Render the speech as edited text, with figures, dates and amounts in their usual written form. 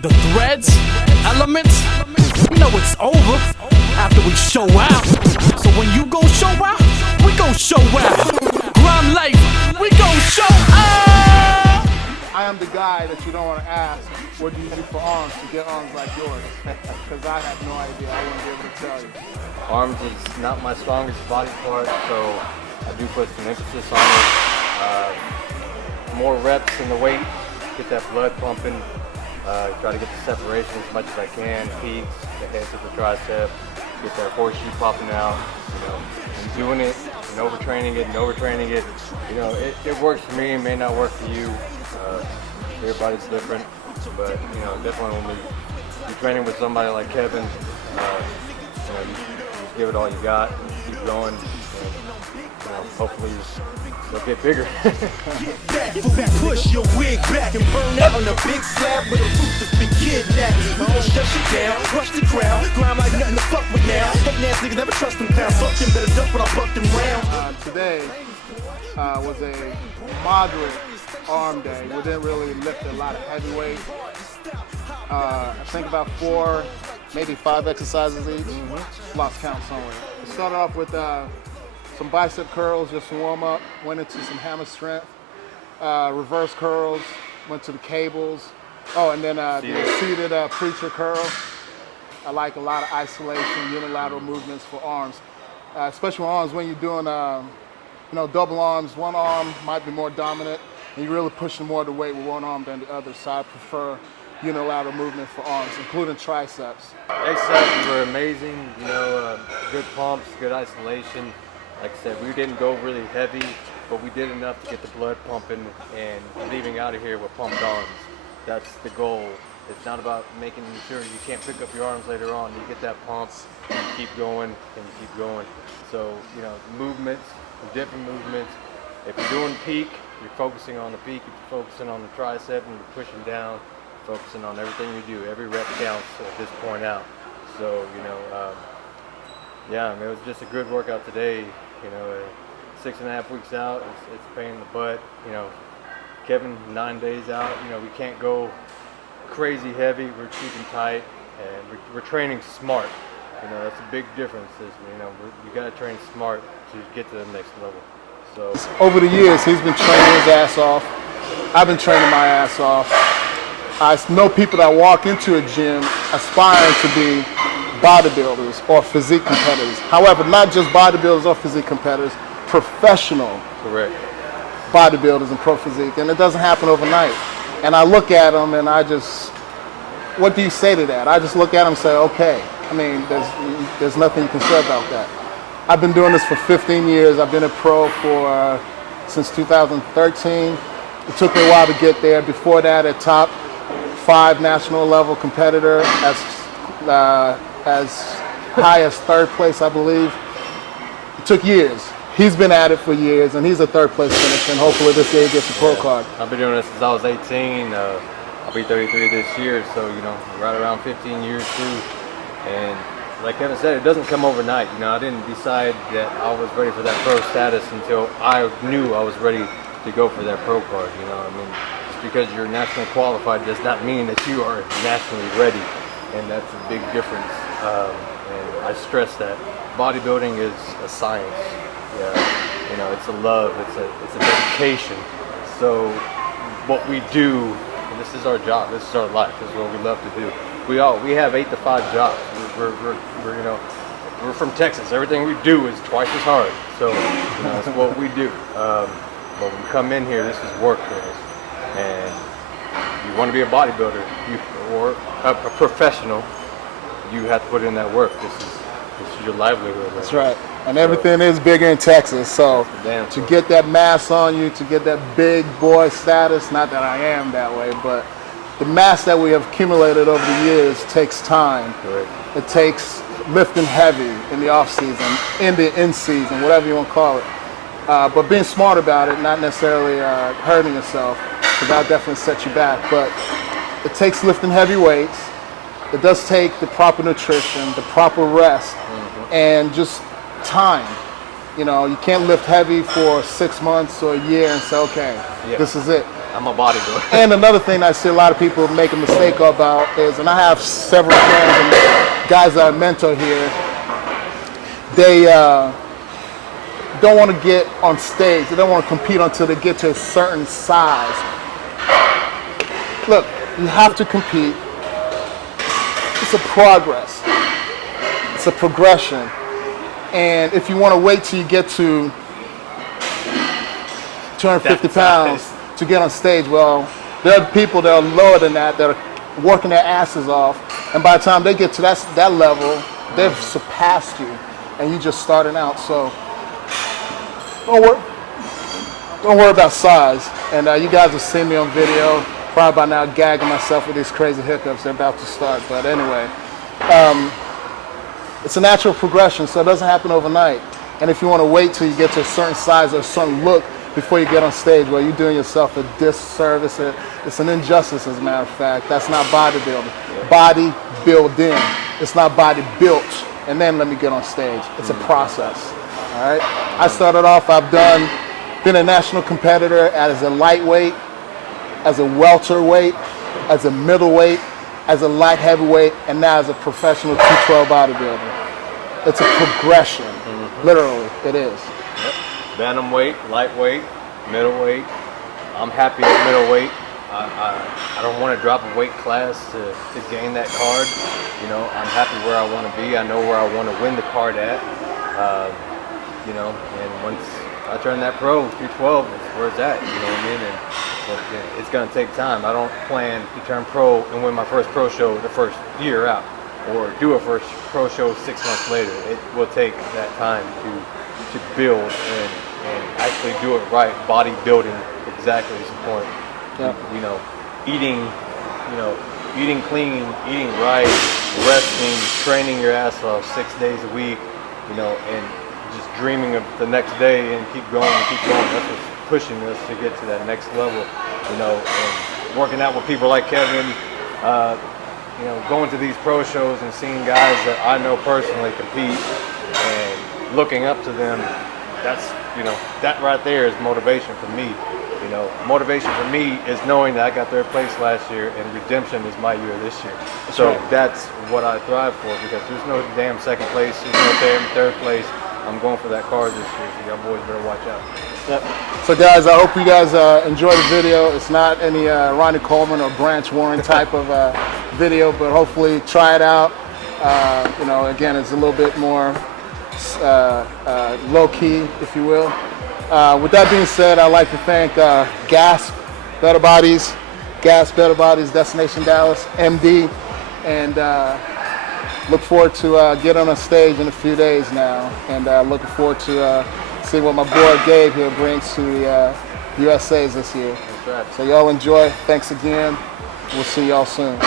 The Thredz elements, you know it's over after we show out. So when you go show out, we gon' show out. Grind life, we gon' show out. I am the guy that you don't want to ask, what do you do for arms to get arms like yours? Because I have no idea, I wouldn't be able to tell you. Arms is not my strongest body part, so I do put some emphasis on it. More reps in the weight, get that blood pumping. Try to get the separation as much as I can, peaks, the head to the tricep, get that horseshoe popping out, you know, and doing it and overtraining it, you know, it works for me, it may not work for you, everybody's different, but, you know, definitely when you're training with somebody like Kevin, you know, you give it all you got, and keep going, and, you know, hopefully you'll get bigger. Push your wig back and burn out on a big slab with a roof that's been kidnapped. We gon' shut you down, rush the crowd, grind like nothing to fuck with now. Hating ass niggas never trust them clowns. Fuck them, better duck when I buck them round. Today was a moderate arm day. We didn't really lift a lot of heavy weight. I think about 4, maybe 5 exercises each. Lost count somewhere. We started off with some bicep curls just to warm up, went into some hammer strength, reverse curls, went to the cables. Oh, and then the seated preacher curl. I like a lot of isolation, unilateral movements for arms, especially with arms when you're doing, you know, double arms. One arm might be more dominant, and you're really pushing more of the weight with one arm than the other. So I prefer unilateral movement for arms, including triceps. Exercises were amazing, you know, good pumps, good isolation. Like I said, we didn't go really heavy, but we did enough to get the blood pumping and leaving out of here with pumped arms. That's the goal. It's not about making sure you can't pick up your arms later on. You get that pump, and you keep going, and you keep going. So, you know, movements, different movements. If you're doing peak, you're focusing on the peak. If you're focusing on the tricep and you're pushing down, focusing on everything you do. Every rep counts at this point out. So, you know, yeah, I mean, it was just a good workout today. You know, 6.5 weeks out, it's a pain in the butt. You know, Kevin, 9 days out. You know, we can't go crazy heavy. We're keeping tight, and we're training smart. You know, that's a big difference. Is, you know, you got to train smart to get to the next level. So over the years, he's been training his ass off. I've been training my ass off. I know people that walk into a gym aspiring to be bodybuilders or physique competitors. However, not just bodybuilders or physique competitors, professional bodybuilders and pro physique, and it doesn't happen overnight. And I look at them and I just, what do you say to that? I just look at them and say, okay. I mean, there's nothing you can say about that. I've been doing this for 15 years. I've been a pro since 2013. It took me a while to get there. Before that, a top 5 national level competitor, as high as 3rd place, I believe. It took years. He's been at it for years, and he's a 3rd place finisher, and hopefully this year he gets a pro card. I've been doing this since I was 18. I'll be 33 this year, so, you know, right around 15 years too. And like Kevin said, it doesn't come overnight. You know, I didn't decide that I was ready for that pro status until I knew I was ready to go for that pro card. You know, I mean, just because you're nationally qualified does not mean that you are nationally ready, and that's a big difference. And I stress that bodybuilding is a science. Yeah, you know, it's a love, it's a dedication. So what we do, this is our job, this is our life, this is what we love to do. We have 8 to 5 jobs. We're you know, we're from Texas. Everything we do is twice as hard. So, you know, that's what we do. But when we come in here, this is work for us. And you want to be a bodybuilder or a professional, you have to put in that work. This is your livelihood. That's right. And everything is bigger in Texas. So to get that mass on you, to get that big boy status, not that I am that way, but the mass that we have accumulated over the years takes time. Correct. It takes lifting heavy in the off season, in the in season, whatever you want to call it. But being smart about it, not necessarily hurting yourself, because that'll definitely set you back. But it takes lifting heavy weights. It does take the proper nutrition, the proper rest, and just time. You know, you can't lift heavy for 6 months or a year and say, okay, this is it. I'm a bodybuilder. And another thing I see a lot of people make a mistake about is, and I have several friends and guys that I mentor here, they don't want to get on stage. They don't want to compete until they get to a certain size. Look, you have to compete. It's a progress. It's a progression. And if you want to wait till you get to 250 pounds to get on stage, well, there are people that are lower than that are working their asses off. And by the time they get to that level, they've surpassed you. And you're just starting out. So don't worry about size. And you guys have seen me on video. Probably by now gagging myself with these crazy hiccups. They're about to start. But anyway, it's a natural progression, so it doesn't happen overnight. And if you want to wait till you get to a certain size or a certain look before you get on stage, well, you're doing yourself a disservice. It's an injustice, as a matter of fact. That's not bodybuilding. Body building. It's not body built. And then let me get on stage. It's a process. All right. I started off. Been a national competitor as a lightweight, as a welterweight, as a middleweight, as a light heavyweight, and now as a professional 212 bodybuilder. It's a progression. Literally, it is. Yep. Bantamweight, lightweight, middleweight. I'm happy at middleweight. I don't want to drop a weight class to gain that card. You know, I'm happy where I want to be. I know where I want to win the card at. You know, and once I turn that pro, 212 is where it's at. You know what I mean? And it's going to take time. I don't plan to turn pro and win my first pro show the first year out, or do a first pro show 6 months later. It will take that time to build and actually do it right. Bodybuilding, exactly is the point. Yeah. You know, eating clean, eating right, resting, training your ass off 6 days a week, you know, and just dreaming of the next day and keep going and keep going. That's what's pushing us to get to that next level, you know, and working out with people like Kevin, you know, going to these pro shows and seeing guys that I know personally compete and looking up to them. That's, you know, that right there is motivation for me. You know, motivation for me is knowing that I got third place last year and redemption is my year this year. So that's what I thrive for, because there's no damn second place, there's no damn third place. I'm going for that card this year, so y'all boys better watch out. Yep. So guys, I hope you guys enjoy the video. It's not any Ronnie Coleman or Branch Warren type of video, but hopefully try it out. You know, again, it's a little bit more low-key, if you will. With that being said, I'd like to thank Gasp Better Bodies, Destination Dallas, MD, and look forward to getting on stage in a few days now, and looking forward to see what my boy Gabe here brings to the USA's this year. That's right. So y'all enjoy. Thanks again. We'll see y'all soon.